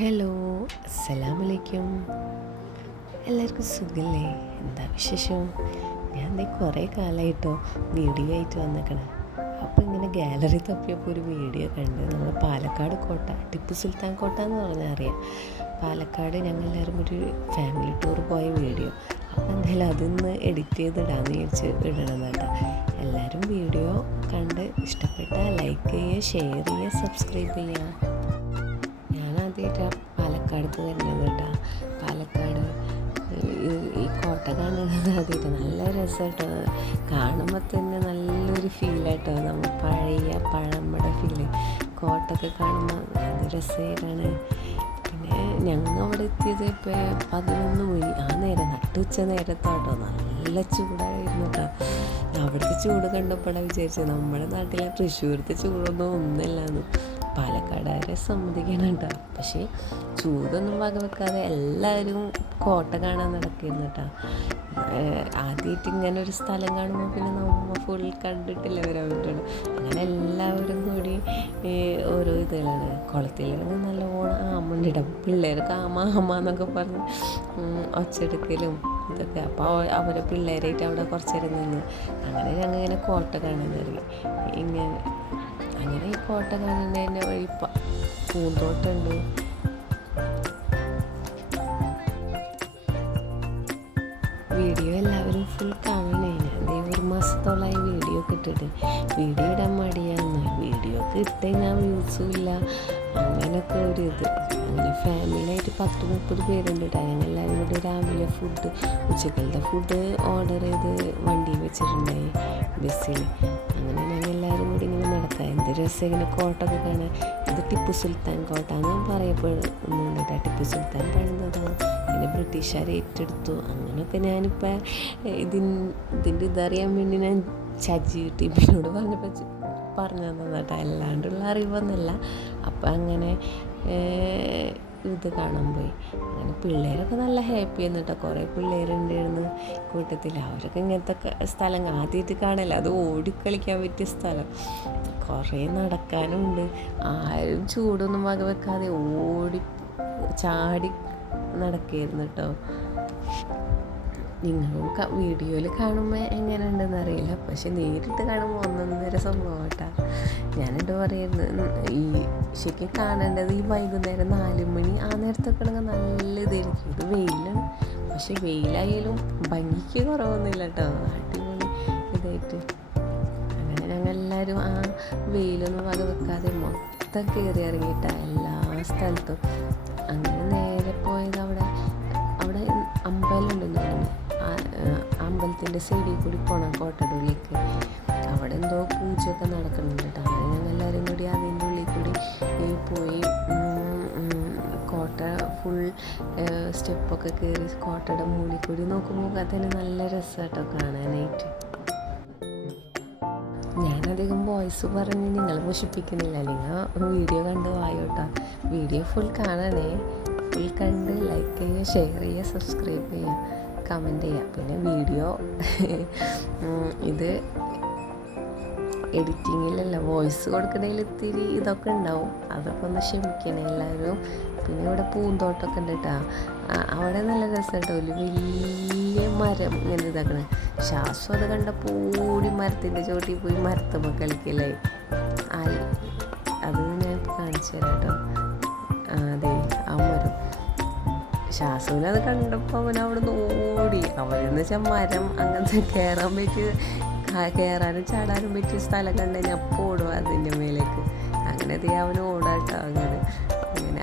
Hello, അസ്സലാമലൈക്കും. എല്ലാവർക്കും സുഖല്ലേ? എന്താ വിശേഷം? ഞാൻ ദേ കുറേ കാലമായിട്ടോ വീഡിയോ ആയിട്ട് വന്നേക്കണേ. അപ്പോൾ ഇങ്ങനെ ഗാലറി തപ്പിയപ്പോൾ ഒരു വീഡിയോ കണ്ട് നമ്മൾ പാലക്കാട് കോട്ട, ടിപ്പു സുൽത്താൻ കോട്ട എന്ന് പറഞ്ഞാൽ അറിയാം. പാലക്കാട് ഞങ്ങളെല്ലാവരും ഒരു ഫാമിലി ടൂർ പോയ വീഡിയോ. അപ്പോൾ എന്തായാലും അതൊന്ന് എഡിറ്റ് ചെയ്തിടാമെന്ന് വിചാരിച്ച് ഇടണം കേട്ടോ. എല്ലാവരും വീഡിയോ കണ്ട് ഇഷ്ടപ്പെട്ടാൽ ലൈക്ക് ചെയ്യുക, ഷെയർ ചെയ്യുക, സബ്സ്ക്രൈബ് ചെയ്യുക. ആദ്യമായിട്ടാണ് പാലക്കാടത്ത് വരുന്നത് കേട്ടോ. പാലക്കാട് ഈ കോട്ട കാണുന്നത് ആദ്യമായിട്ട് നല്ല രസമായിട്ടോ. കാണുമ്പോൾ തന്നെ നല്ലൊരു ഫീലായിട്ടോ, നമ്മൾ പഴയ പഴമട ഫീല്. കോട്ടൊക്കെ കാണുമ്പോൾ അത് രസമായിട്ടാണ്. പിന്നെ ഞങ്ങൾ അവിടെ എത്തിയത് ഇപ്പോൾ 11 മണി ആ നേരം, നട്ടുച്ച നേരത്താട്ടോ. നല്ല ചൂടായിരുന്നു കേട്ടോ. അവിടുത്തെ ചൂട് കണ്ടപ്പോഴാണ് വിചാരിച്ചത് നമ്മുടെ നാട്ടിലെ തൃശ്ശൂരത്തെ ചൂടൊന്നും ഒന്നുമില്ലാന്ന്. പാലക്കാടുകാരെ സമ്മതിക്കണം കേട്ടോ. പക്ഷേ ചൂടൊന്നും വകവെക്കാതെ എല്ലാവരും കോട്ട കാണാൻ നടക്കുന്നു കേട്ടോ. ആദ്യമായിട്ട് ഇങ്ങനെ ഒരു സ്ഥലം കാണുമ്പോൾ പിന്നെ നമ്മൾ ഫുൾ കണ്ടിട്ടില്ല വരാൻ പറ്റുള്ളൂ. അങ്ങനെ എല്ലാവരും കൂടി ഓരോ ഇതുകളാണ്. കുളത്തിലിറങ്ങി നല്ലോണം ആമണ്ടിടും. പിള്ളേർക്ക് ആമ എന്നൊക്കെ പറഞ്ഞ് ഒച്ചെടുക്കലും ഇതൊക്കെ. അപ്പോൾ അവരെ പിള്ളേരായിട്ട് അവിടെ കുറച്ച് നേരം നിന്ന് അങ്ങനെ ഞങ്ങൾ ഇങ്ങനെ കോട്ട കാണാൻ തുടങ്ങി. അങ്ങനെ ഈ കോട്ട കാണുന്നതിൻ്റെ വഴി പൂന്തോട്ടമുണ്ട്. വീഡിയോ എല്ലാവരും ഫുൾ കാണണേ. ഞാൻ ഒരു മാസത്തോളമായി വീഡിയോ ഒക്കെ ഇട്ടിട്ട്. വീഡിയോ ഇടാൻ മടിയാന്ന്. വീഡിയോ ഒക്കെ ഇട്ട് കഴിഞ്ഞാൽ വ്യൂസും ഇല്ല. അങ്ങനെയൊക്കെ ഒരു ഇത്. അങ്ങനെ ഫാമിലിയായിട്ട് 10-30 പേരുണ്ട് കേട്ടോ. ഞങ്ങളെല്ലാവരും കൂടി രാവിലെ ഫുഡ്, ഉച്ചക്കലത്തെ ഫുഡ് ഓർഡർ ചെയ്ത് വണ്ടി വെച്ചിട്ടുണ്ടായി ബസ്സിൽ. അങ്ങനെ ഞങ്ങളെല്ലാവരും കൂടി ഇങ്ങനെ നടക്കാം. എന്ത് രസം ഇങ്ങനെ കോട്ടൊക്കെ കാണാൻ. ഇത് ടിപ്പു സുൽത്താൻ കോട്ട എന്ന് പറയപ്പെടുന്നുണ്ട് കേട്ടോ. ടിപ്പു സുൽത്താൻ പണിതതാണ്. പിന്നെ ബ്രിട്ടീഷുകാർ ഏറ്റെടുത്തു. അങ്ങനെയൊക്കെ ഞാനിപ്പോൾ ഇതിൻ്റെ ഇതറിയാൻ വേണ്ടി ഞാൻ ChatGPT പറഞ്ഞു തന്നത് കേട്ടോ. അല്ലാണ്ടുള്ള അറിവൊന്നുമല്ല. അപ്പം അങ്ങനെ ഇത് കാണാൻ പോയി. അങ്ങനെ പിള്ളേരൊക്കെ നല്ല ഹാപ്പി ആയിരുന്നു കേട്ടോ. കുറേ പിള്ളേരുണ്ടായിരുന്നു കൂട്ടത്തിൽ. അവരൊക്കെ ഇങ്ങനത്തെ സ്ഥലം ആദ്യമായിട്ട് കാണല്ല. അത് ഓടിക്കളിക്കാൻ പറ്റിയ സ്ഥലം. കുറേ നടക്കാനുണ്ട്. ആരും ചൂടൊന്നും വകവെക്കാതെ ഓടി ചാടി നടക്കുകയായിരുന്നു കേട്ടോ. നിങ്ങളും വീഡിയോയിൽ കാണുമ്പോൾ എങ്ങനെ ഉണ്ടെന്ന് അറിയില്ല. പക്ഷെ നേരിട്ട് കാണുമ്പോൾ ഒന്നൊന്നര സംഭവം കേട്ടോ. ഞാനെന്താ പറയുന്നത്, ഈ ശരിക്കും കാണേണ്ടത് ഈ വൈകുന്നേരം 4 മണി ആ നേരത്തൊക്കെ ആണെങ്കിൽ നല്ല ഇതായിരിക്കും. ഇത് വെയിലാണ്. പക്ഷെ വെയിലായാലും ഭംഗിക്ക് കുറവൊന്നുമില്ല കേട്ടോ. അടിപൊളി ഇതായിട്ട്. അങ്ങനെ ഞങ്ങളെല്ലാവരും ആ വെയിലൊന്നും വക വെക്കാതെ മൊത്തം കയറി ഇറങ്ങിയിട്ടാ എല്ലാ സ്ഥലത്തും. അങ്ങനെ നേരെ പോയത് അവിടെ അമ്പലമുണ്ടെന്ന് തോന്നുന്നു. അമ്പലത്തിൻ്റെ സൈഡിൽ കൂടി പോകണം കോട്ടയുടെ ഉള്ളിലേക്ക്. അവിടെ എന്തോ പൂജയൊക്കെ നടക്കുന്നുണ്ട് കേട്ടോ. അങ്ങനെ ഞങ്ങളെല്ലാവരും കൂടി അതിൻ്റെ ഉള്ളിൽ കൂടി പോയി കോട്ട ഫുൾ സ്റ്റെപ്പൊക്കെ കയറി കോട്ടയുടെ മുകളിൽ കൂടി നോക്കുമ്പോൾ തന്നെ നല്ല രസമായിട്ടോ കാണാനായിട്ട്. ഞാനധികം വോയിസ് പറഞ്ഞ് നിങ്ങളെ മോഷിപ്പിക്കുന്നില്ല. നിങ്ങൾ വീഡിയോ കണ്ട് വായോട്ടോ. വീഡിയോ ഫുൾ കാണണേ. ഫുൾ കണ്ട് ലൈക്ക് ചെയ്യുക, ഷെയർ ചെയ്യുക, സബ്സ്ക്രൈബ് ചെയ്യുക, കമൻറ്റ് ചെയ്യുക. പിന്നെ വീഡിയോ ഇത് എഡിറ്റിങ്ങിലല്ല, വോയിസ് കൊടുക്കുന്നതിൽ ഇത്തിരി ഇതൊക്കെ ഉണ്ടാവും. അതൊക്കെ ഒന്ന് ക്ഷമിക്കണേ എല്ലാവരും. പിന്നെ ഇവിടെ പൂന്തോട്ടമൊക്കെ ഉണ്ട് കേട്ടോ. അവിടെ നല്ല രസം കേട്ടോ. ഒരു വലിയ മരം ഇങ്ങനെ ഇതാക്കണേ. ശ്വാസം അത് കണ്ടപ്പോൾ ഓടി മരത്തിൻ്റെ ചോട്ടിൽ പോയി മരത്തുമ്പോൾ കളിക്കലായി. അത് ഞാൻ ഇപ്പോൾ കാണിച്ചു തരാം കേട്ടോ. അതെ, ആ മരം. ശ്വാസവിനത് കണ്ടപ്പോൾ അവൻ അവിടെ നിന്ന് ഓടി. അവനെന്ന് വെച്ചാൽ മരം അങ്ങനത്തെ കയറാനും ചാടാനും പറ്റിയ സ്ഥലം കണ്ടു കഴിഞ്ഞാൽ അപ്പോൾ ഓടുക അതിൻ്റെ മേലേക്ക്. അങ്ങനെ അവൻ ഓടാട്ടോ. അങ്ങനെ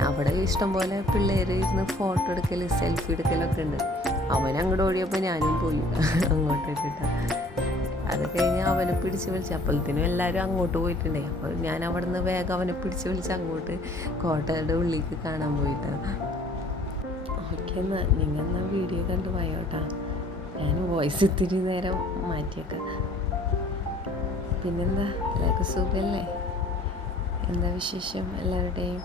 അവിടെ ഇഷ്ടംപോലെ പിള്ളേർ ഇരുന്ന് ഫോട്ടോ എടുക്കൽ, സെൽഫി എടുക്കലൊക്കെ ഉണ്ട്. അവൻ അങ്ങോട്ട് ഓടിയപ്പോൾ ഞാനും പോയി അങ്ങോട്ട് ഇട്ടിട്ടാ. അത് കഴിഞ്ഞ് അവനെ പിടിച്ച് വിളിച്ച്, അപ്പോഴത്തേനും എല്ലാവരും അങ്ങോട്ട് പോയിട്ടുണ്ടേ. അപ്പോൾ ഞാൻ അവിടെ നിന്ന് വേഗം അവനെ പിടിച്ച് വിളിച്ച് അങ്ങോട്ട് കോട്ടയുടെ ഉള്ളിലേക്ക് കാണാൻ പോയിട്ടാണ്. ഓക്കെ, എന്നാൽ നിങ്ങൾ എന്നാൽ വീഡിയോ കണ്ട് പോയോട്ടാ. ഞാൻ വോയിസ് ഇത്തിരി നേരം മാറ്റിയേക്കാം. പിന്നെന്താ, എല്ലാവർക്കും സുഖമല്ലേ? എന്താ വിശേഷം എല്ലാവരുടെയും?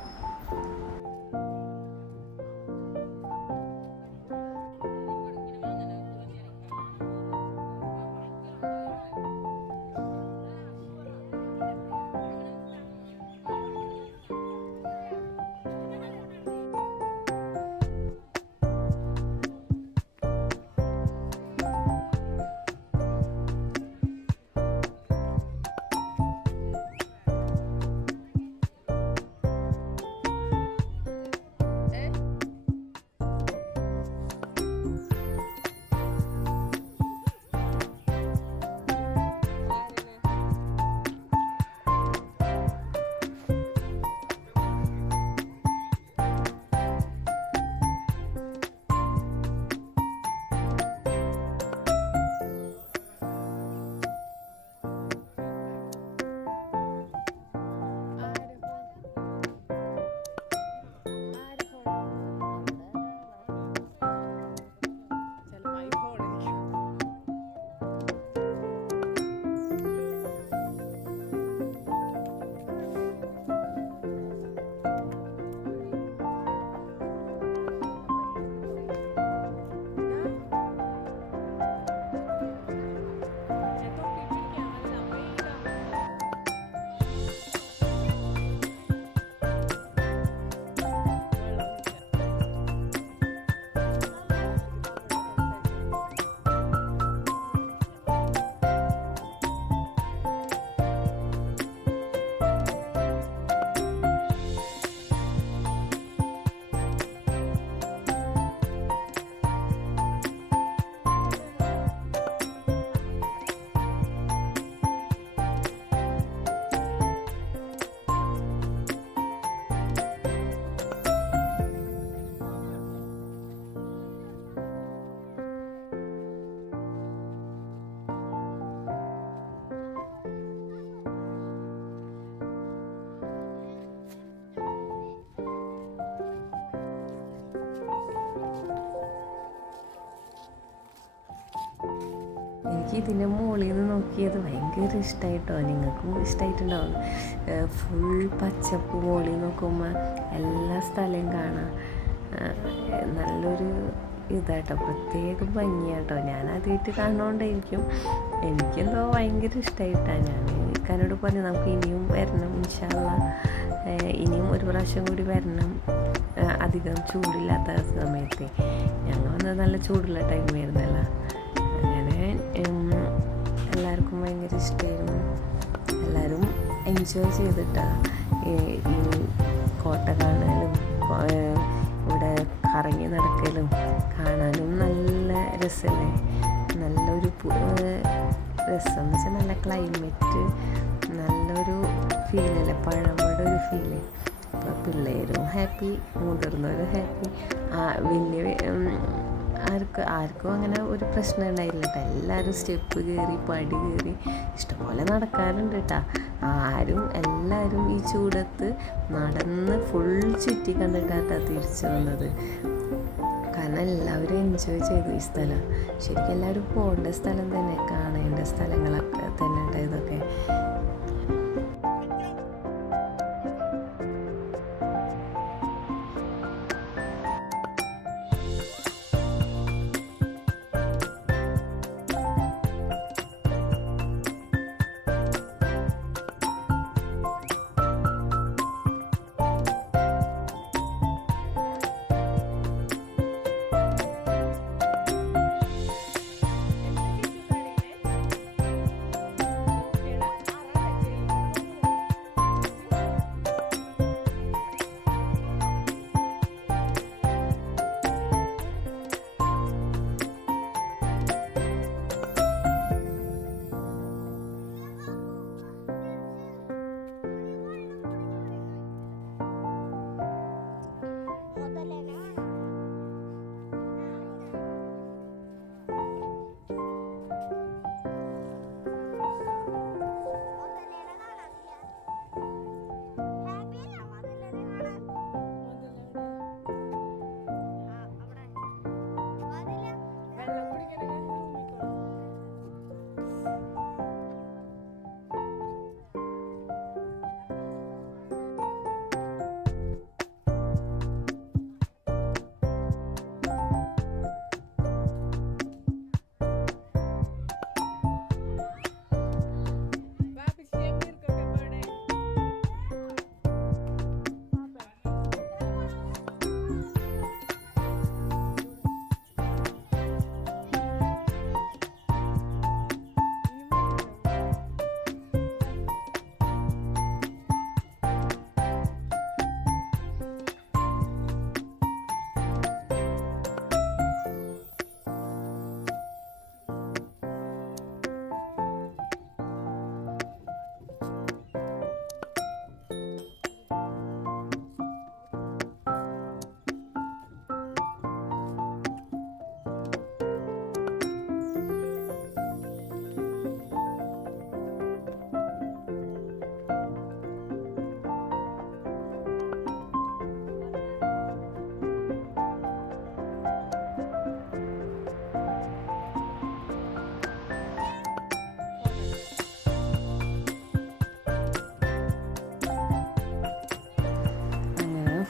എനിക്ക് ഇതിൻ്റെ മുകളിൽ നിന്ന് നോക്കിയത് ഭയങ്കര ഇഷ്ടമായിട്ടോ. നിങ്ങൾക്കും ഇഷ്ടമായിട്ടുണ്ടാവും. ഫുൾ പച്ചപ്പ് മുകളിൽ നോക്കുമ്പോൾ എല്ലാ സ്ഥലവും കാണാം. നല്ലൊരു ഇതാട്ടോ, പ്രത്യേകം ഭംഗിയാട്ടോ. ഞാൻ ആദ്യമായിട്ട് കാണുന്നതുകൊണ്ടായിരിക്കും എനിക്കെന്തോ ഭയങ്കര ഇഷ്ടമായിട്ടാണ്. ഞാൻ ഇക്കാനോട് പറഞ്ഞു നമുക്ക് ഇനിയും വരണം ഇൻഷാ അല്ലാഹ്, ഇനിയും ഒരു പ്രാവശ്യം കൂടി വരണം. അധികം ചൂടില്ലാത്ത സമയത്ത് ഞങ്ങൾ വന്നത് നല്ല ചൂടുള്ള ടൈമായിരുന്നല്ലോ. അങ്ങനെ എല്ലാവർക്കും ഭയങ്കര ഇഷ്ടമായിരുന്നു. എല്ലാവരും എൻജോയ് ചെയ്തിട്ടാണ് ഈ കോട്ട കാണാനും ഇവിടെ കറങ്ങി നടക്കലും കാണാനും നല്ല രസമല്ലേ. നല്ലൊരു രസം എന്ന് വെച്ചാൽ നല്ല ക്ലൈമറ്റ്, നല്ലൊരു ഫീലല്ലേ, പഴമയുടെ ഒരു ഫീല്. അപ്പോൾ പിള്ളേരും ഹാപ്പി, മുതിർന്നവരും ഹാപ്പി. വലിയ ആർക്കും അങ്ങനെ ഒരു പ്രശ്നം ഉണ്ടായില്ല കേട്ടോ. എല്ലാവരും സ്റ്റെപ്പ് കയറി പടി കയറി ഇഷ്ടംപോലെ നടക്കാറുണ്ട് കേട്ടോ. എല്ലാവരും ഈ ചൂടത്ത് നടന്ന് ഫുൾ ചുറ്റി കണ്ടിട്ടാട്ടോ തിരിച്ചു വന്നത്. കാരണം എല്ലാവരും എൻജോയ് ചെയ്തു ഈ സ്ഥലം. ശരിക്കും എല്ലാവരും പോകേണ്ട സ്ഥലം തന്നെ, കാണേണ്ട സ്ഥലങ്ങളൊക്കെ തന്നെ കേട്ടോ ഇതൊക്കെ.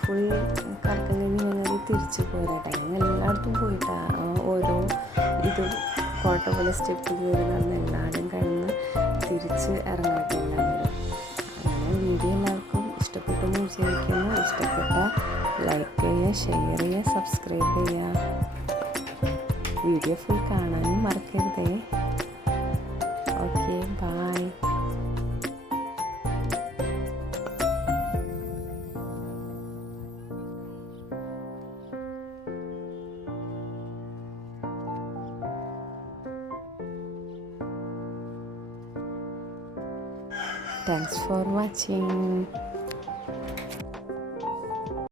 ഫുൾ കറക്കം കഴിഞ്ഞ് ഞങ്ങൾ തിരിച്ച് പോരാട്ടെ. ഞങ്ങൾ എല്ലായിടത്തും പോയിട്ടാണ് ഓരോ ഇത് കോട്ട പോലെ സ്റ്റെപ്പ് കയറി നടന്ന് എല്ലാവരും കഴിഞ്ഞ് തിരിച്ച് ഇറങ്ങാട്ടെ എല്ലാവരും. അങ്ങനെ വീഡിയോ എല്ലാവർക്കും ഇഷ്ടപ്പെട്ടെന്ന് വിചാരിക്കുന്നു. ഇഷ്ടപ്പെട്ട ലൈക്ക് ചെയ്യുക, ഷെയർ ചെയ്യുക, സബ്സ്ക്രൈബ് ചെയ്യുക. വീഡിയോ ഫുൾ കാണാനും മറക്കരുതേ. Okay, bye. Thanks for watching.